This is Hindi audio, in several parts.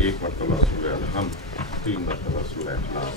एक मरतबा सूरह अलहम्द, 3 मरतबा सूरह इखलास।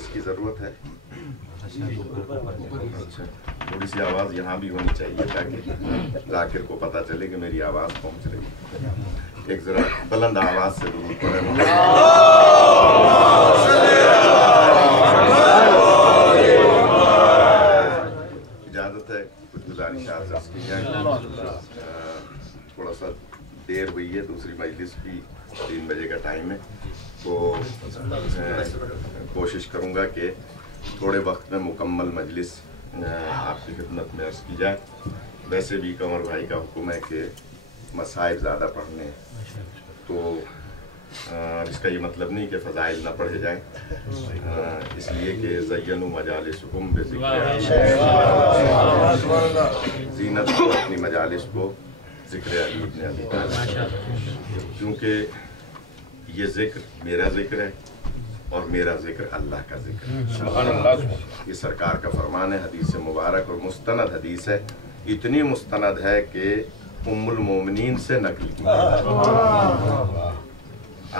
इसकी जरूरत है, थोड़ी सी आवाज यहाँ भी होनी चाहिए ताकि जाकिर को पता चले कि मेरी आवाज पहुँच रही है। एक जरा बुलंद आवाज से दूर पड़े। इजाजत है, कुछ गुजारिशात की जाए। थोड़ा सा देर हुई है, दूसरी मजलिस भी 3 बजे का टाइम है, तो कोशिश करूँगा कि थोड़े वक्त में मुकम्मल मजलिस आपकी खिदमत में अर्ज़ की जाए। वैसे भी कमर भाई का हुक्म है कि मसाइल ज़्यादा पढ़ने, तो इसका ये मतलब नहीं कि फ़ज़ाइल ना पढ़े जाएँ, इसलिए कि ज़य्यनु मजालिसकुम बिज़िक्र, ज़ीनत को अपनी मजालिस को ज़िक्र अली इब्न अबी तालिब, क्योंकि ये ज़िक्र मेरा ज़िक्र है और मेरा ज़िक्र अल्लाह का ज़िक्र है। ये सरकार का फरमान है, हदीस मुबारक और मुस्तनद हदीस है। इतनी मुस्तनद है कि उम्मुल मोमिनीन से नकल की।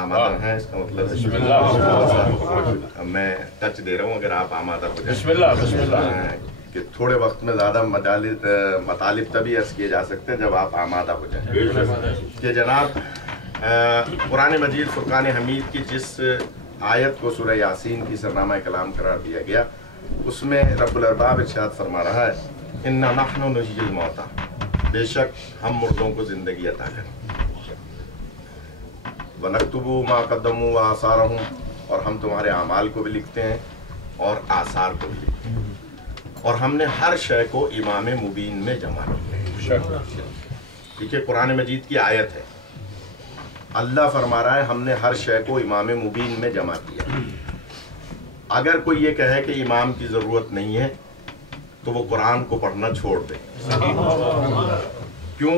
आमादा है, इसका मतलब मैं टच दे रहा हूँ, अगर आप आमादा हो जाए कि थोड़े वक्त में ज़्यादा मतालिब तभी अर्ज़ किए जा सकते हैं जब आप आमादा हो जाए। कि जनाब कुरान मजीद फुरकान हमीद की जिस आयत को सूरह यासीन की सरनामा कलाम करार दिया गया, उसमें रब्बुल अरबाब इरशाद फरमा रहा है, इन्ना नहनु नुह्यिल मौता, बेशक हम मुर्दों को जिंदगी अता करें, व नक्तुबु मा क़द्दमू व आसारहुम, और हम तुम्हारे अमाल को भी लिखते हैं और आसार को भी लिखते हैं, और हमने हर शय को इमाम मुबीन में जमा किया है। ठीक है, कुरान मजीद की आयत है, अल्लाह फरमा रहा है हमने हर शय को इमाम मुबीन में जमा किया। अगर कोई ये कहे कि इमाम की ज़रूरत नहीं है तो वो कुरान को पढ़ना छोड़ दे। क्यों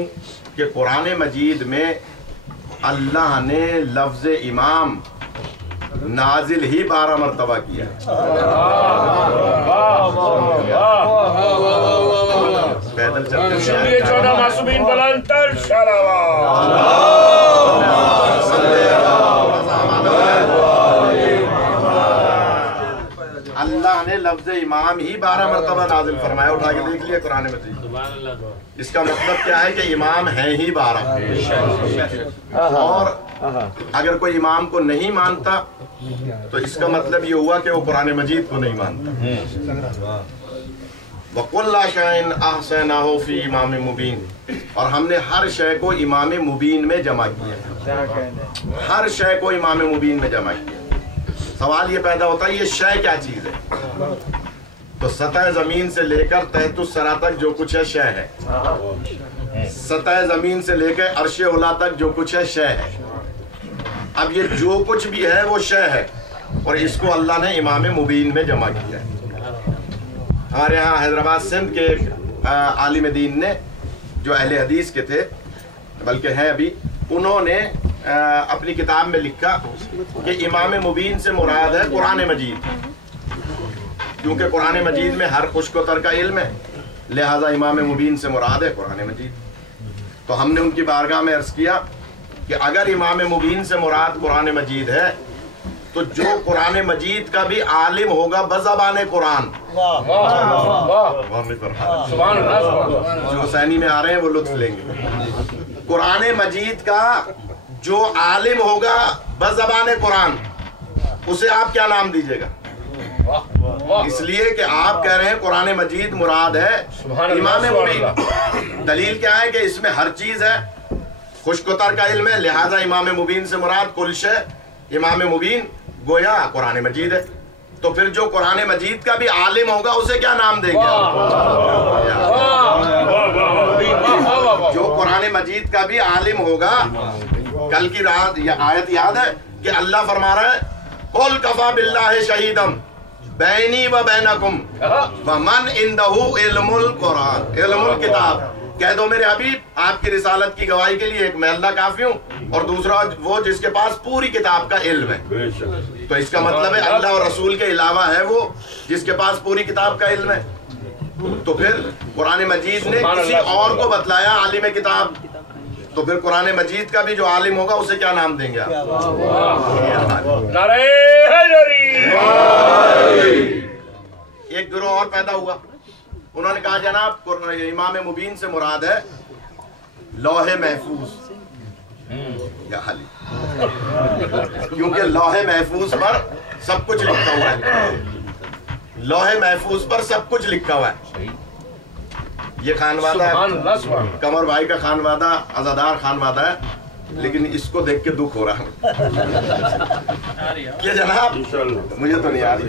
कि कुरान मजीद में अल्लाह ने लफ्ज़ इमाम नाजिल ही 12 मरतबा किया। पैदल चलते अल्लाह ने लफ्ज़ इमाम ही 12 मरतबा नाजिल फरमाया। उठा के देख लिया कुरान मजीद। इसका मतलब क्या है कि इमाम है ही 12। और अगर कोई इमाम को नहीं मानता तो इसका मतलब ये हुआ कि वो कुरान मजीद को नहीं मानता। वकुल्ला शैइन अहसैनाहु फी इमाम मुबीन, और हमने हर शय को इमाम मुबीन में जमा किया। हर शय को इमाम मुबीन में जमा किया। सवाल ये पैदा होता है ये शय क्या चीज है? तो सतह जमीन से लेकर तहतुस सरा तक जो कुछ है शय है। सतह जमीन से लेकर अर्शे उला तक जो कुछ है शय है। अब ये जो कुछ भी है वो शय है, और इसको अल्लाह ने इमाम मुबीन में जमा किया है। हमारे यहाँ हैदराबाद सिंध के एक आलिम दीन ने, जो अहले हदीस के थे बल्कि हैं अभी, उन्होंने अपनी किताब में लिखा कि इमाम मुबीन से मुराद है कुरान मजीद, क्योंकि कुरान मजीद में हर खुश्क-व-तर का इल्म है, लिहाजा इमाम मुबीन से मुराद है कुरान मजीद। तो हमने उनकी बारगाह में अर्ज किया कि अगर इमाम मुबीन से मुराद कुरान मजीद है तो जो कुरान मजीद का भी आलिम होगा बज़बान कुरान, जो हुसैनी में आ रहे हैं वो लुत्फ लेंगे, कुरान मजीद का जो आलिम होगा बज़बान कुरान, उसे आप क्या नाम दीजिएगा? इसलिए कि आप कह रहे हैं कुरान मजीद मुराद है इमाम मुबीन। दलील क्या है कि इसमें हर चीज है, खुश्क-व-तर का इल्म है, लिहाजा इमाम मुबीन से मुराद कुल शय, इमाम मुबीन गोया कुरान मजीद है। तो फिर जो कुरान मजीद का भी आलिम होगा उसे क्या नाम देंगे? जो कुरान मजीद का भी आलिम होगा, कल की रात या आयत याद है कि अल्लाह फरमा रहा है कुल कफा बिल्लाहि शहीदम बैनी व बैनकुम व मन इंदहु इल्मुल कुरान, इल्मुल किताब। कह दो मेरे हबीब, आपकी रिसालत की गवाही के लिए एक मैं अल्लाह काफी हूँ, और दूसरा वो जिसके पास पूरी किताब का इल्म है। तो इसका मतलब है अल्लाह और रसूल के अलावा है वो जिसके पास पूरी किताब का इल्म है। तो फिर कुरान मजीद ने किसी और को बतलाया आलिम किताब, तो फिर कुरान मजीद का भी जो आलिम होगा उसे क्या नाम देंगे आप? एक गिरोह और पैदा हुआ, उन्होंने कहा जनाब इमाम मुबीन से मुराद है लौहे महफूज या खाली, क्योंकि लौहे महफूज पर सब कुछ लिखा हुआ है। लौहे महफूज पर सब कुछ लिखा हुआ है। ये खानवादा है, कमर भाई का खानवादा, अजादार खानवादा है, लेकिन इसको देख के दुख हो रहा है कि जनाब मुझे तो नहीं आ रही।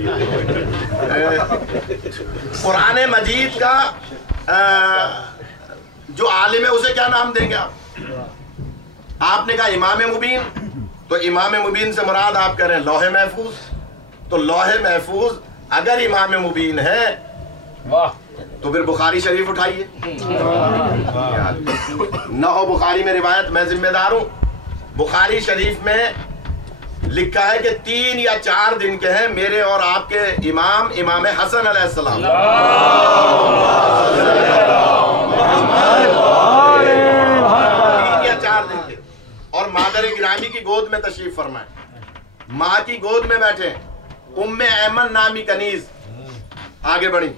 कुरान मजीद का जो आलिम है उसे क्या नाम देंगे आप? आपने कहा इमाम मुबीन, तो इमाम मुबीन से मुराद आप कह रहे हैं लौहे महफूज। तो लौहे महफूज अगर इमाम मुबीन है तो फिर बुखारी शरीफ उठाइए, न हो बुखारी में रिवायत, मैं जिम्मेदार हूं। बुखारी शरीफ में लिखा है कि 3 या 4 दिन के हैं मेरे और आपके इमाम, इमाम हसन अलैहिस्सलाम, 3 या 4 दिन के, और मादर गिरामी की गोद में तशरीफ फरमाए, माँ की गोद में बैठे, उम्मे ऐमन नामी कनीज आगे बढ़ी।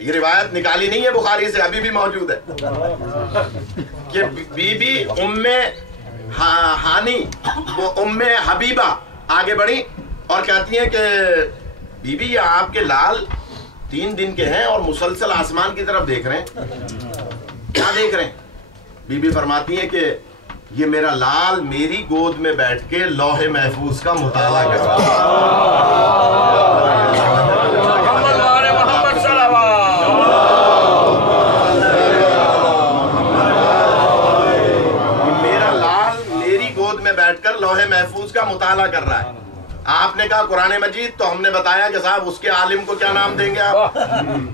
ये रिवायत निकाली नहीं है बुखारी से, अभी भी मौजूद है कि बीबी उम्मे हानी, वो उम्मे हबीबा आगे बढ़ी और कहती हैं कि बीबी ये आपके लाल 3 दिन के हैं और मुसलसल आसमान की तरफ देख रहे हैं, क्या देख रहे हैं? बीबी फरमाती हैं कि ये मेरा लाल मेरी गोद में बैठ के लौहे महफूज का मुताला कर रहा बैठकर लौहे महफूज का मुताला कर रहा है। आपने कहा कुरान मजीद, तो हमने बताया कि साहब उसके आलिम को क्या नाम देंगे आप?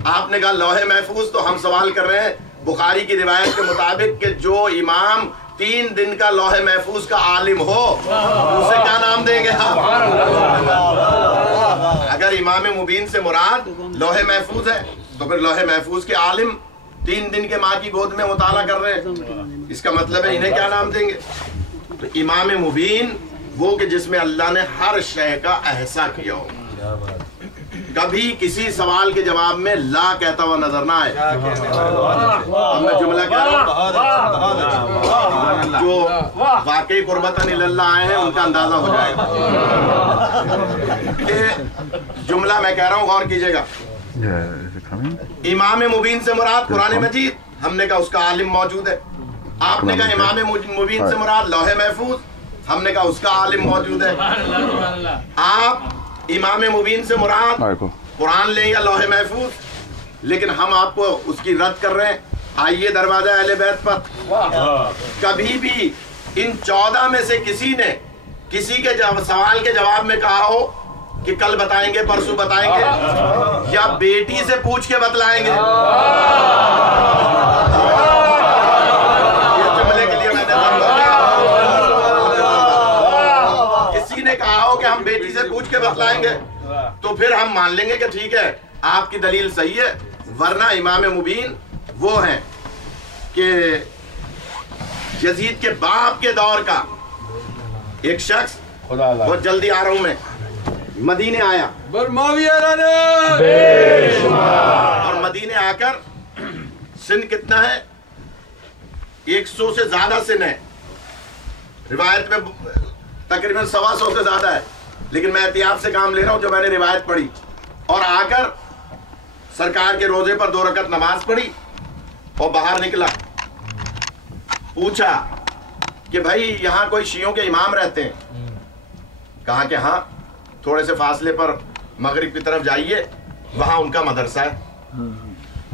आपने कहा लौहे महफूज, तो हम सवाल कर रहे हैं बुखारी की रिवायत के मुताबिक कि जो इमाम 3 दिन का लौहे महफूज का आलिम हो उसे क्या नाम देंगे आप? अगर इमाम मुबीन से मुराद लौहे महफूज है तो फिर लौहे महफूज के आलिम 3 दिन के माँ की गोद में मुताला कर रहे हैं, इसका मतलब है इन्हें क्या नाम देंगे? तो इमाम मुबीन वो कि जिसमें अल्लाह ने हर शय का एहसा किया हो, कभी किसी सवाल के जवाब में ला कहता हुआ नजर ना आए। अब मैं जुमला कह रहा हूं, जो वाकई कुर्बतन इल्लाह आए हैं उनका अंदाजा हो जाएगा कि जुमला मैं कह रहा हूं, गौर कीजिएगा। इमाम मुबीन से मुराद कुरान मजीद, हमने कहा उसका आलिम मौजूद है। आपने कहा इमाम मुबीन से मुराद लौहे महफूज, हमने कहा उसका आलिम मौजूद है। आप इमाम मुबीन से मुराद कुरान लें या लौहे महफूज, लेकिन हम आपको उसकी रद्द कर रहे हैं। आइए दरवाजा अहले बैत पर। कभी भी इन 14 में से किसी ने किसी के सवाल के जवाब में कहा हो कि कल बताएंगे, परसों बताएंगे, या बेटी से पूछ के बतलाएंगे? ये जुमले के लिए मैंने किसी ने कहा हो कि हम बेटी से पूछ के बतलाएंगे, तो फिर हम मान लेंगे कि ठीक है, आपकी दलील सही है। वरना इमाम मुबीन वो हैं कि यजीद के बाप के दौर का एक शख्स, बहुत जल्दी आ रहा हूं मैं, मदीने आया और मदीने आकर, सिन कितना है? 100 से ज्यादा सिन है, रिवायत में तकरीबन 125 से ज्यादा है, लेकिन मैं एहतियात से काम ले रहा हूं जो मैंने रिवायत पढ़ी। और आकर सरकार के रोजे पर 2 रकत नमाज पढ़ी और बाहर निकला। पूछा कि भाई यहाँ कोई शियों के इमाम रहते हैं? कहा कि हाँ, थोड़े से फासले पर मगरिब की तरफ जाइए, वहां उनका मदरसा है।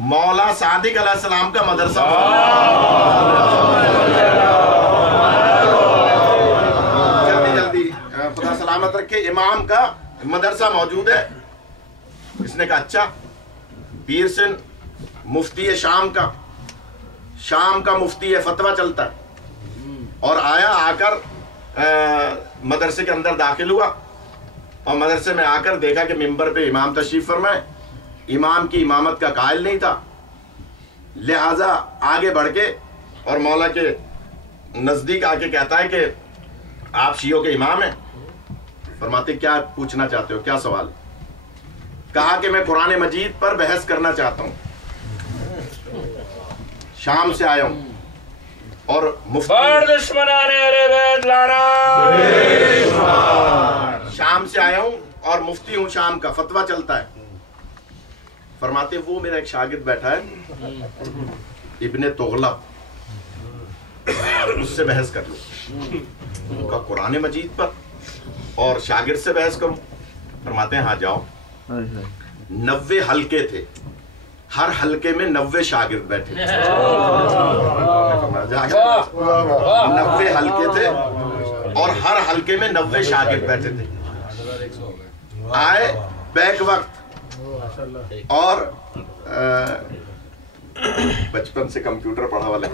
मौला सादिक अलैहिस्सलाम का मदरसा। जल्दी जल्दी खुदा सलामत रखे, इमाम का मदरसा मौजूद है। इसने कहा अच्छा, पीर सिंह मुफ्ती शाम का मुफ्ती है, फतवा चलता है। और आया, आकर मदरसे के अंदर दाखिल हुआ और मदरसे में आकर देखा कि मिंबर पे इमाम तशरीफ फरमाए। इमाम की इमामत का कायल नहीं था, लिहाजा आगे बढ़ के और मौला के नजदीक आके कहता है कि आप शियों के इमाम हैं? फरमाते क्या पूछना चाहते हो, क्या सवाल? कहा कि मैं कुरान मजीद पर बहस करना चाहता हूं, शाम से आया हूं और शाम से आया हूं और मुफ्ती हूं, शाम का फतवा चलता है। फरमाते वो मेरा एक शागिर्द बैठा है, इब्ने तुगलक, उससे बहस कर लो। उनका कुरान मजीद पर और शागिर्द से बहस करूं? फरमाते हैं हाँ जाओ। 90 हलके थे, हर हलके में 90 शागिर्द बैठे थे। 90 हलके थे और हर हलके में 90 शागिर्द बैठे थे। आए बैक वक्त और बचपन से कंप्यूटर पढ़ा वाला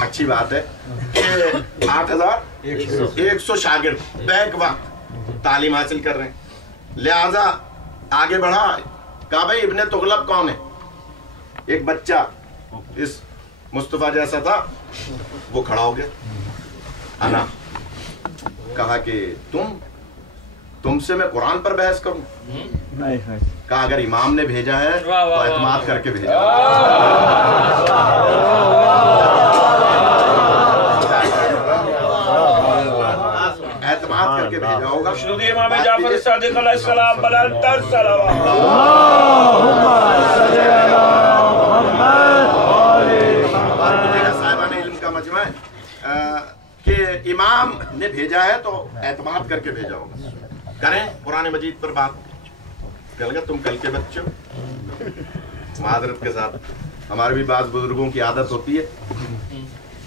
अच्छी बात है कि 8100 शागिर्द बैक वक्त तालीम हासिल कर रहे हैं। लिहाजा आगे बढ़ा, कहा भाई इब्ने तुगलक कौन है? एक बच्चा इस मुस्तफा जैसा था, वो खड़ा हो गया, अना। कहा कि तुमसे मैं कुरान पर बहस करूं? कहा अगर इमाम ने भेजा है तो एतमाद करके भेजा। एतमाद करके भेजा होगा। इमाम जाफर सादिक अलैहिस्सलाम बलंतर सलावत। साहिबान इल्म का मजमा है कि इमाम ने भेजा है तो एतमाद करके भेजा होगा। करें कुरान मजीद पर बात। कह लगा तुम कल के बच्चों, मादरत के साथ हमारे भी बाज़ बुजुर्गों की आदत होती है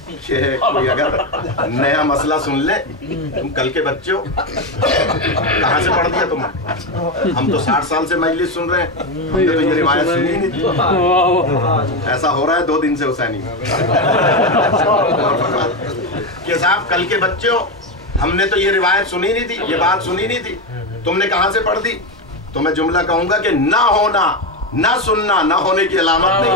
कि कोई अगर नया मसला सुन ले, तुम कल के बच्चे हो, कहाँ से पढ़ दिया तुम? हम तो 60 साल से मजलिस सुन रहे हैं, हमने तो ये रिवायत सुनी नहीं थी। ऐसा हो रहा है 2 दिन से हुसैनी कि साहब कल के बच्चे हो, हमने तो ये रिवायत सुनी नहीं थी, ये बात सुनी नहीं थी, तुमने कहाँ से पढ़ दी? तो मैं जुमला कहूंगा कि ना होना, ना सुनना, ना होने की अलामत नहीं।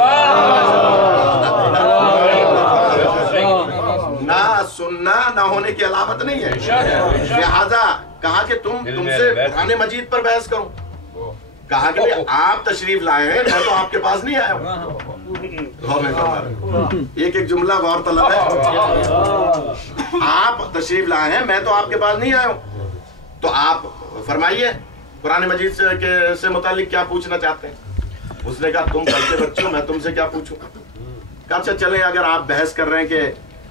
ना सुनना ना होने की अलामत नहीं है। लिहाजा कहा कि तुमसे कुरान मजीद पर बहस करूं? कहा कि आप तशरीफ लाए हैं, मैं तो आपके पास नहीं आया हूं। एक एक जुमला गौर तलब है। आप तशरीफ लाए हैं, मैं तो आपके पास नहीं आया हूं। तो आप फरमाइए कुरान मजीद से मुतालिक क्या पूछना चाहते हैं? उसने कहा तुम कल के बच्चे हो, मैं तुमसे क्या पूछूं? कहा अच्छा चले, अगर आप बहस कर रहे हैं कि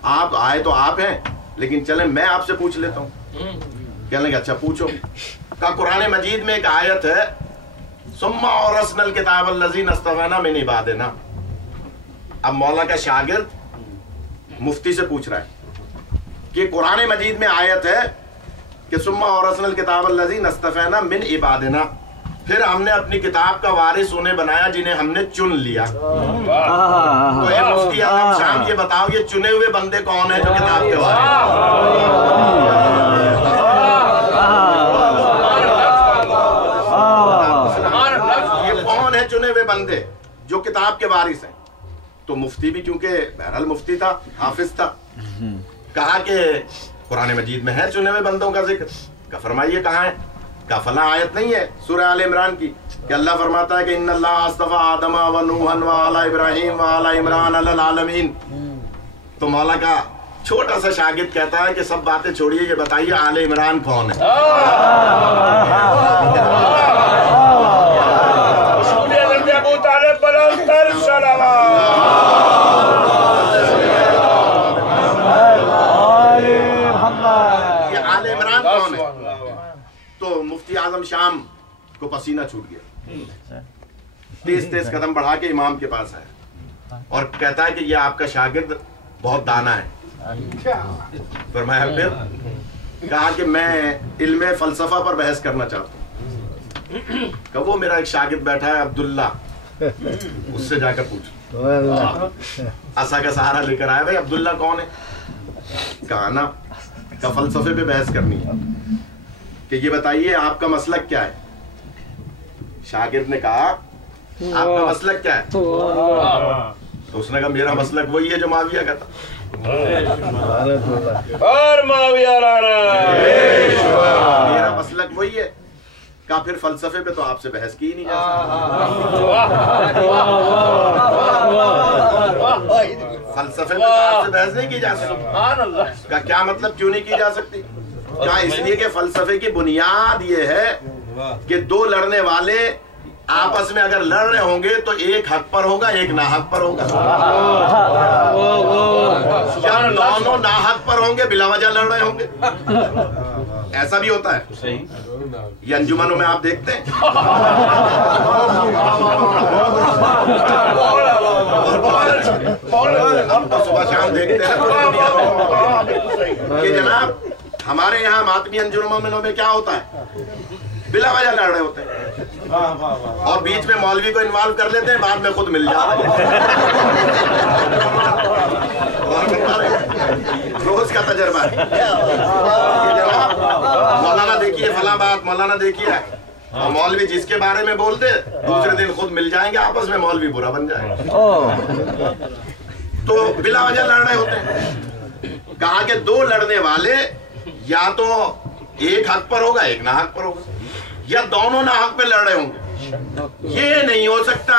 आप आए तो आप हैं, लेकिन चले मैं आपसे पूछ लेता हूँ। कहने लगे अच्छा पूछो। कहा कुरान मजीद में एक आयत है, सुम्मा औरसनल किताब अल्लज़ीना अस्तफ़ैना मिन इबादिना। अब मौला का शागिर्द मुफ्ती से पूछ रहा है कि कुरान मजीद में आयत है कि सुम्मा औरसनल किताब अल्लज़ीना अस्तफ़ैना मिन इबादिना, फिर हमने अपनी किताब का वारिस उन्हें बनाया जिन्हें हमने चुन लिया। तो ये मुफ्ती आजम शाम ये बताओ, ये चुने हुए बंदे कौन है जो किताब के वारिस? ये कौन है चुने हुए बंदे जो किताब के वारिस हैं? तो मुफ्ती भी क्योंकि बहरहाल मुफ्ती था, हाफिज था, कहा कि कुरान मजीद में है चुने हुए बंदों का जिक्र। का फरमाइए कहाँ है? का फला आयत नहीं है सूरह आल इमरान की कि अल्लाह फरमाता है कि इन्नल्लाह अस्तफ़ा आदम व नूहन व आला इब्राहीम व आला इमरान अलल आलमीन। तो मौला का छोटा सा शागिर्द कहता है कि सब बातें छोड़िए, ये बताइए आले इमरान कौन है? ये आले इमरान कौन है? तो मुफ्ती आजम शाम को पसीना छूट गया, तेज तेज कदम बढ़ा के इमाम के पास आया और कहता है कि ये आपका शागिर्द बहुत दाना है। फरमाया फिर? कहा कि मैं इल्मे फलसफा पर बहस करना चाहता हूँ। कहा वो मेरा एक शागिर्द बैठा है अब्दुल्ला, उससे जाकर पूछ। आसा का सहारा लेकर आया, भाई अब्दुल्ला कौन है? कहा ना का फलसफे पे बहस करनी है कि ये बताइए आपका मसलक क्या है? शागिर्द ने कहा आपका मसलक क्या है? तो उसने कहा मेरा मसलक वही है जो माविया का था। और माविया राणा मेरा मसलक वही है। कहा फिर फलसफे पे तो आपसे बहस की ही नहीं जा सकती। फलसफे पे तो आपसे बहस नहीं की जा सकती। का क्या मतलब क्यों नहीं की जा सकती? क्या इसलिए कि फलसफे की बुनियाद ये है कि दो लड़ने वाले आपस में अगर लड़ रहे होंगे तो एक हक पर होगा, एक नाहक पर होगा। या दोनों नाहक पर होंगे, बिला वजह लड़ रहे होंगे। ऐसा भी होता है, ये अंजुमनों में आप देखते हैं। हम तो सुबह शाम देखते हैं कि जनाब हमारे यहाँ मातमी अंजुमनों में क्या होता है? बिला वजह लड़ रहे होते हैं और बीच में मौलवी को इन्वॉल्व कर लेते हैं, बाद में खुद मिल जाते हैं। रोज का तजर्बा है। मौलाना देखिए फला बात, मौलाना देखिए, और मौलवी जिसके बारे में बोलते दूसरे दिन खुद मिल जाएंगे, आपस में मौलवी बुरा बन जाएगा। तो बिला वजह लड़ रहे होते हैं। कहा कि दो लड़ने वाले या तो एक हक पर होगा, एक ना हक पर होगा, या दोनों ना हक पे लड़ रहे होंगे। ये नहीं हो सकता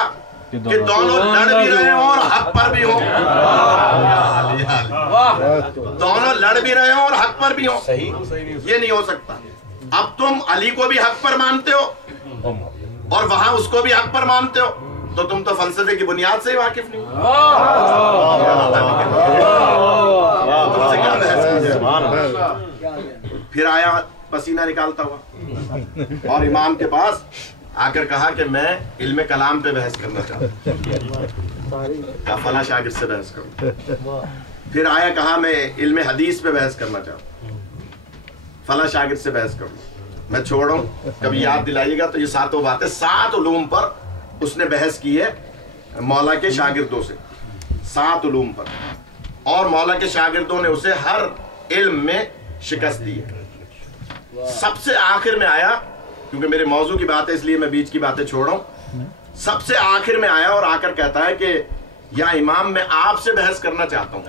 कि दोनों लड़ भी रहे हों और हक पर भी हों। दोनों लड़ भी रहे हों और हक पर भी हों, ये नहीं हो सकता। अब तुम अली को भी हक पर मानते हो और वहां उसको भी हक पर मानते हो, तो तुम तो फलसफे की बुनियाद से ही वाकिफ नहीं। तुमसे क्या बहस? फिर आया पसीना निकालता हुआ और इमाम के पास आकर कहा कि मैं इल्मे कलाम पे बहस करना चाहता हूँ। कहा फला शागिर्द से बहस करूँ। फिर आया कहा मैं इल्मे हदीस पे बहस करना चाहता हूँ, फला शागिर्द से बहस करूँ। मैं छोड़ हूँ, कभी याद दिलाइएगा। तो ये सातों बातें 7 उलूम पर उसने बहस की है मौला के शागिर्दों से, 7 उलूम पर, और मौला के शागिर्दों ने उसे हर इल्म में शिकस्त दी है। सबसे आखिर में आया, क्योंकि मेरे मौजू की बात है इसलिए मैं बीच की बातें छोड़ रहा हूं, सबसे आखिर में आया और आकर कहता है कि या इमाम मैं आपसे बहस करना चाहता हूं।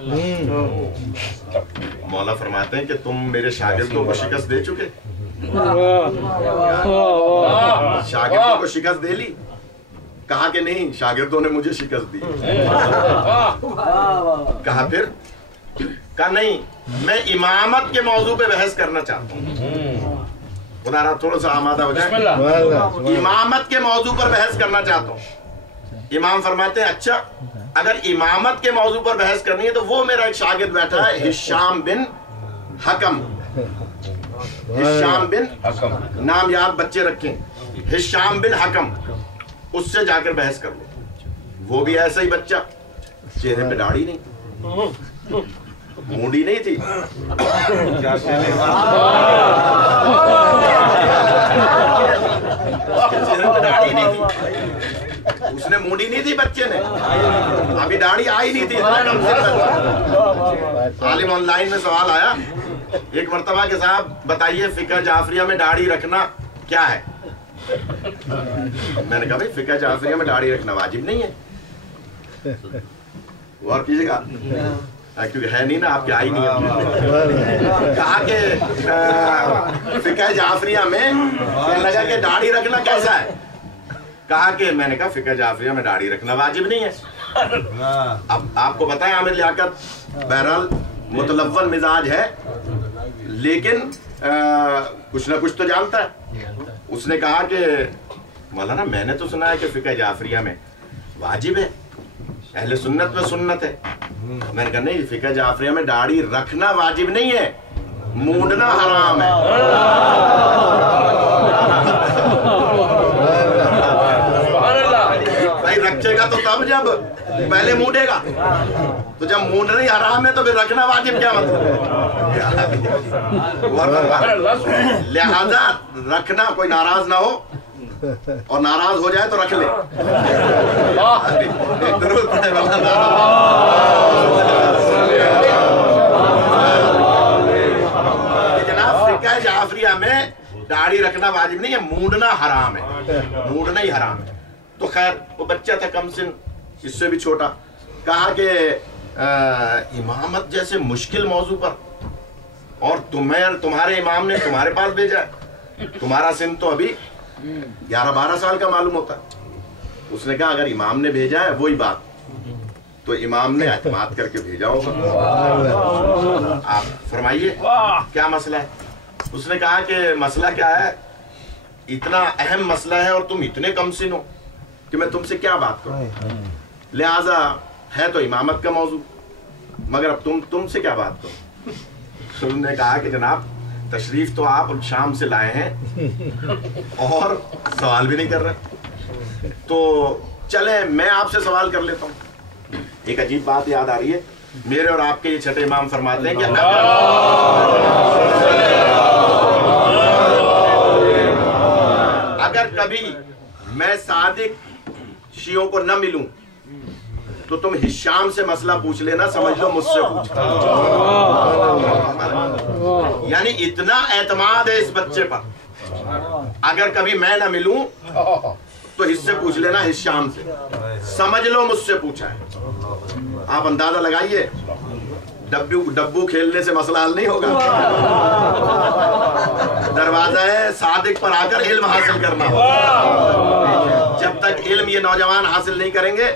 मौला फरमाते हैं कि तुम मेरे शागिर्दों को शिकस्त दे चुके। शागिर्दों को शिकस्त दे ली? कहा कि नहीं, शागिर्दों ने मुझे शिकस्त दी। कहा फिर? कहा नहीं, मैं इमामत के मौजू पे बहस करना चाहता हूँ। खुदा थोड़ा सा आमादा हो जाए। इमामत के मौजू पर बहस करना चाहता हूँ। इमाम फरमाते हैं अच्छा अगर इमामत के मौजू पर बहस करनी है तो वो मेरा एक शागिर्द बैठा है हिशाम बिन हकम, हिशाम बिन हकम, नाम याद बच्चे रखें, हिशाम बिन हकम, उससे जाकर बहस कर लो। वो भी ऐसा ही बच्चा, चेहरे पे दाढ़ी नहीं, मूडी नहीं थी, चेहरे पे दाढ़ी नहीं थी, उसने मूडी नहीं थी बच्चे ने, अभी दाढ़ी आई नहीं थी। आलिम ऑनलाइन में सवाल आया एक मर्तबा के साहब बताइए फिक़ह जाफरिया में दाढ़ी रखना क्या है। मैंने कहा भाई फिक़ह जाफरिया में दाढ़ी रखना वाजिब नहीं है। और कीजिएगा क्योंकि है नहीं ना, आपके आई नहीं है। कहा कि फिक़ह जाफरिया में लगा कि दाढ़ी रखना कैसा है। कहा कि मैंने कहा फिक़ह जाफरिया में दाढ़ी रखना वाजिब नहीं है। अब आपको पता है आमिर लियाकत बहरहाल मुतलव्वल मिजाज है, लेकिन कुछ ना कुछ तो जानता है। उसने कहा कि मौलाना मैंने तो सुना है कि फिक़ह जाफरिया में वाजिब है, अहले सुन्नत में सुन्नत है। मैंने कहा नहीं, फिक़ह जाफरिया में दाढ़ी रखना वाजिब नहीं है, मूंडना हराम है। भाई रखेगा तो तब जब पहले मूडेगा, तो जब मूडना ही हराम है तो फिर रखना वाजिब क्या मतलब। लिहाजा रखना, कोई नाराज ना हो और नाराज हो जाए तो रख ले। जनाब फिक़ह जाफरिया में दाढ़ी रखना वाजिब नहीं है, मूडना हराम है, मूडना ही हराम है। तो खैर वो बच्चा था कमसिन, इससे भी छोटा। कहा कि इमामत जैसे मुश्किल मौजू पर और तुम्हारे इमाम ने तुम्हारे पास भेजा, तुम्हारा सिन तो अभी 11-12 साल का मालूम होता है। उसने कहा अगर इमाम ने भेजा है वही बात, तो इमाम ने एतमाद करके भेजा होगा। आप फरमाइए क्या मसला है। उसने कहा कि मसला क्या है, इतना अहम मसला है और तुम इतने कमसिन हो कि मैं तुमसे क्या बात करूं। लिहाजा है तो इमामत का मौजू, मगर अब तुमसे क्या बात करूं। उन्होंने कहा कि जनाब तशरीफ तो आप शाम से लाए हैं और सवाल भी नहीं कर रहे, तो चले मैं आपसे सवाल कर लेता हूं। एक अजीब बात याद आ रही है, मेरे और आपके ये छठे इमाम फरमाते हैं कि अगर कभी मैं सादिक शियों को न मिलूं तो तुम हिशाम से मसला पूछ लेना, समझ लो मुझसे पूछ। यानी इतना एतमाद है इस बच्चे पर, अगर कभी मैं ना मिलूं तो इससे पूछ लेना, हिशाम से, समझ लो मुझसे पूछा है। आप अंदाजा लगाइए, डब्बू खेलने से मसला हल नहीं होगा। दरवाजा है सादिक पर आकर इल्म हासिल करना होगा। जब तक इल्म ये नौजवान हासिल नहीं करेंगे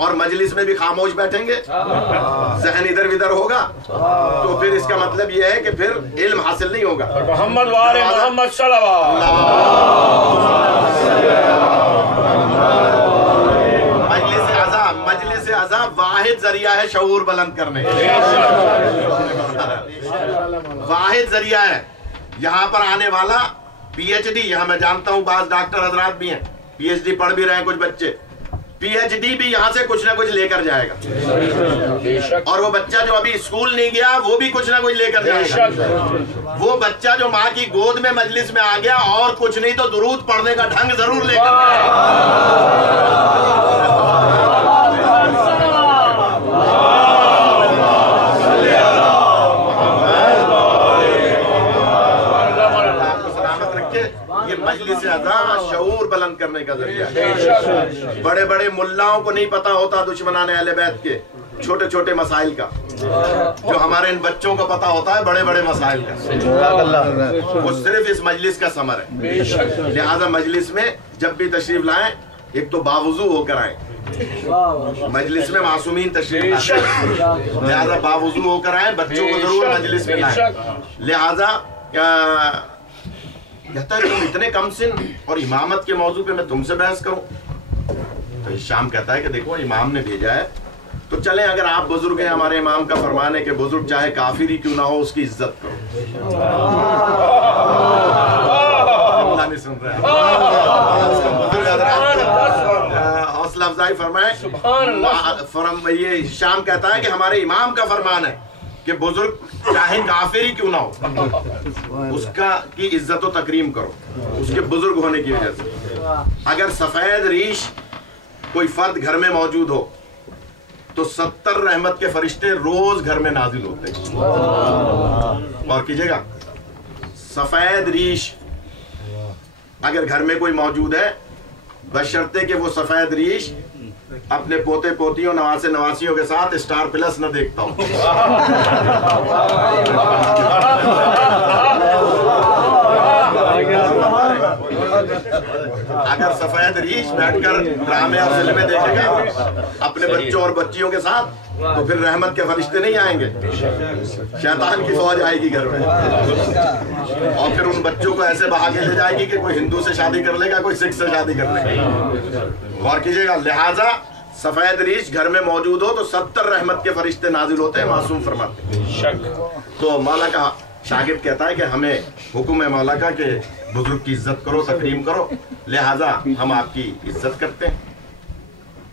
और मजलिस में भी खामोश बैठेंगे, जहन इधर उधर होगा, तो फिर इसका मतलब ये है कि फिर इल्म हासिल नहीं होगा। मोहम्मद वाले मोहम्मद मजलिस अज़ाब वाहिद जरिया है शऊर बुलंद करने, वाहिद जरिया है। यहाँ पर आने वाला पीएचडी, यहाँ मैं जानता हूँ बाज डॉक्टर हजरात भी हैं, पीएचडी पढ़ भी रहे हैं कुछ बच्चे, पीएचडी भी यहाँ से कुछ ना कुछ लेकर जाएगा। और वो बच्चा जो अभी स्कूल नहीं गया वो भी कुछ ना कुछ लेकर जाएगा। वो बच्चा जो माँ की गोद में मजलिस में आ गया और कुछ नहीं तो दुरूद पढ़ने का ढंग जरूर लेकर मजलिस अज़ा शऊर बुलंद करने का जरिया है। बड़े बड़े मुल्लाओं को नहीं पता होता दुश्मनाने अहले बैत के छोटे छोटे मसाइल का, जो हमारे इन बच्चों को पता होता है बड़े बड़े मसाइल का। वो सिर्फ इस मजलिस का समर है। लिहाजा मजलिस में जब भी तशरीफ लाएं, एक तो बावजू होकर आए, मजलिस में मासूमीन तशरीफ लाते, लिहाजा बावजू होकर आए, बच्चों को जरूर मजलिस में लाएं। लिहाजा कहता है तुम इतने कमसिन और इमामत के मौजू पे मैं तुमसे बहस करूं। तो हिशाम कहता है कि देखो इमाम ने भेजा है तो चलें, अगर आप बुजुर्ग हैं, हमारे इमाम का फरमान है कि बुजुर्ग चाहे काफिर ही क्यों ना हो उसकी इज्जत करो। अल्लाह नहीं सुन रहे, बुजुर्ग हौसला अफजाई फरमाए। ये हिशाम कहता है कि हमारे इमाम का फरमान है कि बुजुर्ग चाहे काफिर ही क्यों ना हो उसका की इज्जत व तकरीम करो, उसके बुजुर्ग होने की वजह से। अगर सफेद रीश कोई फर्द घर में मौजूद हो तो 70 रहमत के फरिश्ते रोज घर में नाजिल होते हैं। और कीजिएगा, सफेद रीश अगर घर में कोई मौजूद है, बशर्ते कि वो सफेद रीश अपने पोते पोतियों नवासे नवासियों के साथ स्टार प्लस न देखता हूं। अगर सफेद रीछ बैठकर ड्रामे और फिल्में देखेगा अपने बच्चों और बच्चियों के साथ, तो फिर रहमत के फरिश्ते नहीं आएंगे, शैतान की फौज आएगी घर में और फिर उन बच्चों को ऐसे बहा के ले जाएगी कि कोई हिंदू से शादी कर लेगा, कोई सिख से शादी कर लेगा। गौर कीजिएगा, लिहाजा सफेद रीछ घर में मौजूद हो तो 70 रहमत के फरिश्ते नाजिल होते हैं, मासूम फरमाते हैं। तो मौला का शागिर्द कहता है कि हमें हुक्म है मौला का कि बुजुर्ग की इज्जत करो, तकरीम करो, लिहाजा हम आपकी इज्जत करते हैं।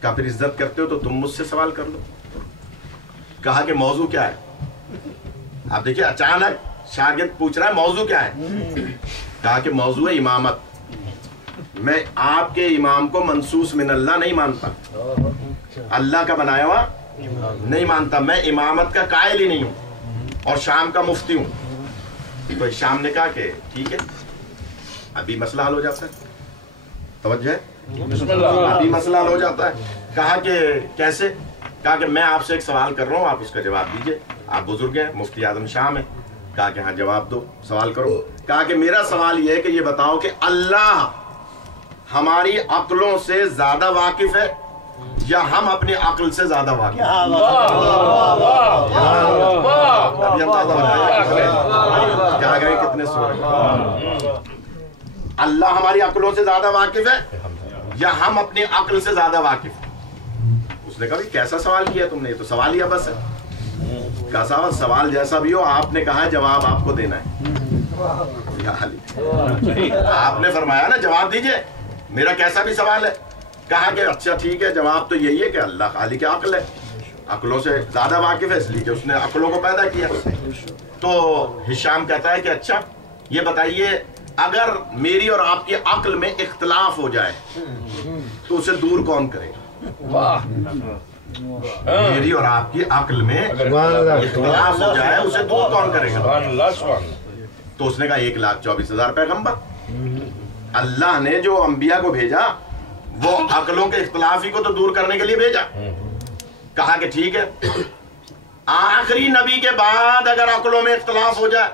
कहा फिर इज्जत करते हो तो तुम मुझसे सवाल कर लो। कहा कि मौजू क्या है। आप देखिए, अचानक शागिर्द पूछ रहा है मौजू क्या है। कहा कि मौजू है इमामत। मैं आपके इमाम को मनसूस मिन अल्लाह नहीं मानता, अल्लाह का बनाया हुआ नहीं मानता, मैं इमामत का कायल ही नहीं हूं और शाम का मुफ्ती हूं। तो शाम ने कहा कि ठीक है, अभी मसला हल हो जाता है। तवज्जो है, अभी मसला हल हो जाता है। कहा कि कैसे। कहा कि मैं आपसे एक सवाल कर रहा हूं, आप उसका जवाब दीजिए। आप बुजुर्ग हैं, मुफ्ती आजम शाम है। कहा कि हाँ जवाब दो, सवाल करो। कहा कि मेरा सवाल यह है कि ये बताओ कि अल्लाह हमारी अक्लों से ज्यादा वाकिफ है या हम अपनी अक्ल से ज्यादा वाकिफ? क्या गए कितने सूरज। अल्लाह हमारी अक्लों से ज्यादा वाकिफ है या हम अपनी अक्ल से ज्यादा वाकिफ? उसने कहा कैसा सवाल किया तुमने, ये तो सवाल ही बस है। कहा सवाल जैसा भी हो, आपने कहा जवाब आपको देना है। आपने फरमाया ना जवाब दीजिए, मेरा कैसा भी सवाल है। कहा कि अच्छा ठीक है, जवाब तो यही है कि अल्लाह खाली की अक्ल है, अक्लों से ज्यादा वाकिफ है, इसलिए कि उसने अक्लों को पैदा किया। तो हिशाम कहता है कि अच्छा ये बताइए, अगर मेरी और आपकी अक्ल में इख्तलाफ हो जाए तो उसे दूर कौन करेगा? मेरी और आपकी अक्ल में इख्तलाफ हो जाए उसे दूर कौन करेगा? तो उसने कहा 1,24,000 पैगंबर। अल्लाह ने जो अंबिया को भेजा वो अक्लों के इख्तलाफी को तो दूर करने के लिए भेजा। कहा कि ठीक है, आखिरी नबी के बाद अगर अक्लों में इख्तलाफ हो जाए,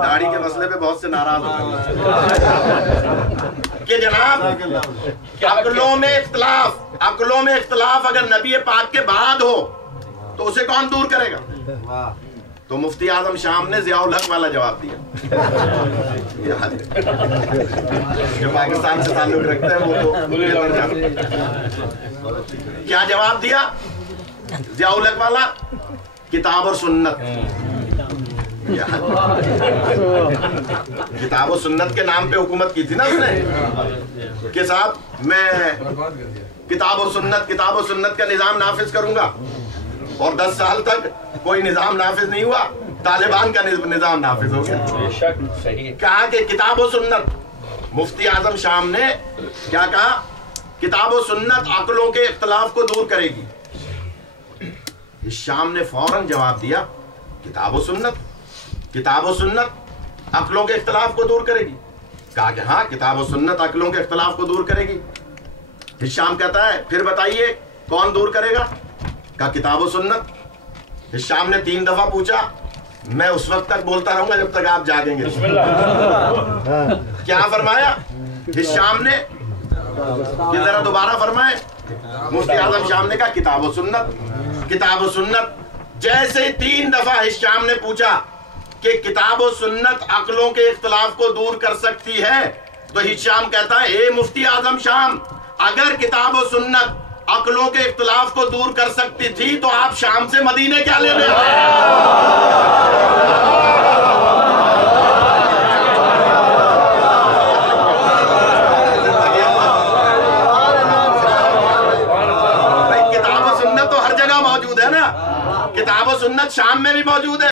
दाढ़ी के मसले पे बहुत से नाराज हो कि जनाब अक्लों में इख्तलाफ अगर नबी पाक के बाद हो तो उसे कौन दूर करेगा? तो मुफ्ती आजम शाम ने ज़ियाउल हक वाला जवाब दिया। जो पाकिस्तान से ताल्लुक रखते हैं वो तो क्या जवाब दिया ज़ियाउल हक वाला? किताब और सुन्नत। किताब और सुन्नत के नाम पे हुकूमत की थी ना उसने कि साहब मैं किताब और सुन्नत का निजाम नाफिज करूंगा, और 10 साल तक कोई निजाम नाफिज नहीं हुआ, तालिबान का निजाम नाफिज हो गया। कहा कि किताब और सुन्नत, मुफ्ती आजम शाम ने क्या कहा? किताब और सुन्नत अक्लों के इख्तलाफ को दूर करेगी। शाम ने फौरन जवाब दिया किताब और सुन्नत अक्लों के इख्तलाफ को दूर करेगी। कहा कि हाँ, किताब और सुन्नत अक्लों के इख्तलाफ को दूर करेगी। शाम कहता है फिर बताइए कौन दूर करेगा? कहा किताब और सुन्नत। शाम ने 3 दफा पूछा, मैं उस वक्त तक बोलता रहूंगा जब तक आप जागेंगे। क्या फरमाया शाम ने? ये जरा दोबारा फरमाए। मुफ्ती आजम शाम ने कहा किताब और सुन्नत। जैसे 3 दफा शाम ने पूछा कि किताब और सुन्नत अक्लों के इख्तिलाफ को दूर कर सकती है, तो हिशाम कहता है ए मुफ्ती आजम शाम, अगर किताब और सुन्नत अक्लों के इख्तिलाफ को दूर कर सकती थी तो आप शाम से मदीने क्या लेने आए? भाई किताब और सुन्नत तो हर जगह मौजूद है ना, किताब और सुन्नत शाम में भी मौजूद है।